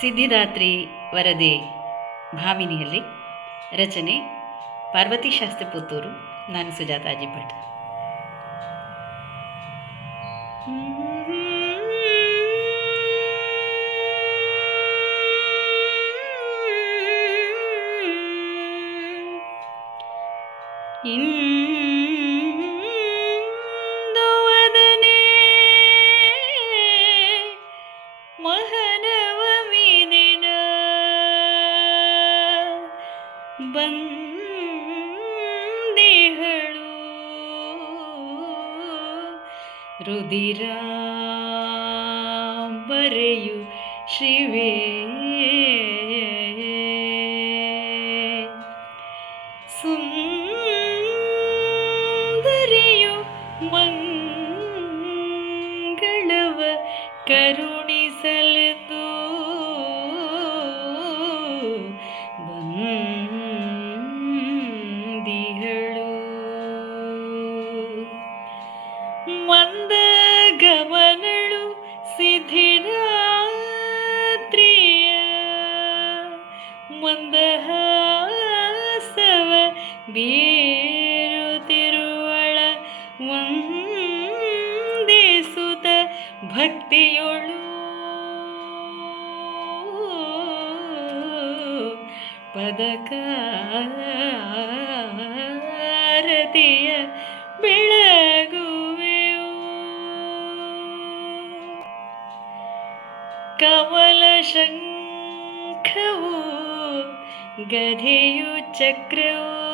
ಸಿದ್ಧಿದಾತ್ರಿ ವರದಿ ಭಾವಿನಿಯಲ್ಲಿ ರಚನೆ ಪಾರ್ವತಿ ಶಾಸ್ತ್ರಿ ಪುತ್ತೂರು ನಾನು ಸುಜಾತಾಜಿ ಭಟ್ देहलु ರುದಿರ ಬರೆಯು शिवे भरव करुणी सल ीरुतिरु वन्दे सुत भक्तियो पदकालगु कवलशङ्खवु गधयुचक्रु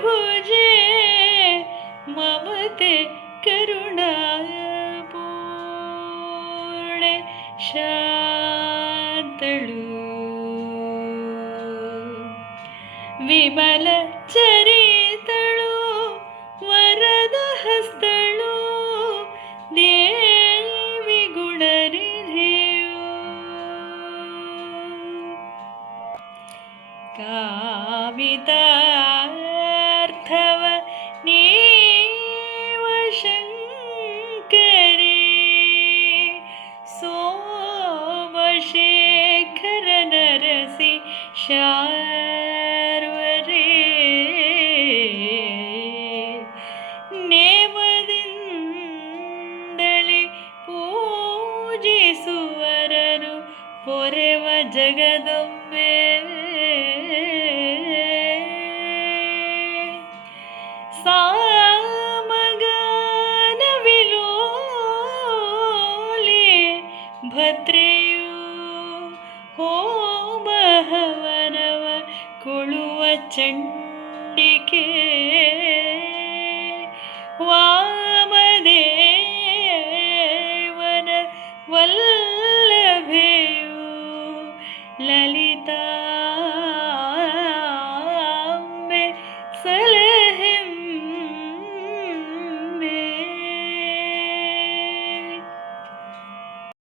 ഭുജെ മമത്തെ കരുണായൂടെ ശാന്തളു വിമല ചരിതളു ഹരിതാർത്ഥവ നീവശങ്കരസി ശ ജഗദം बहवनव कुळुव चण्डिके वा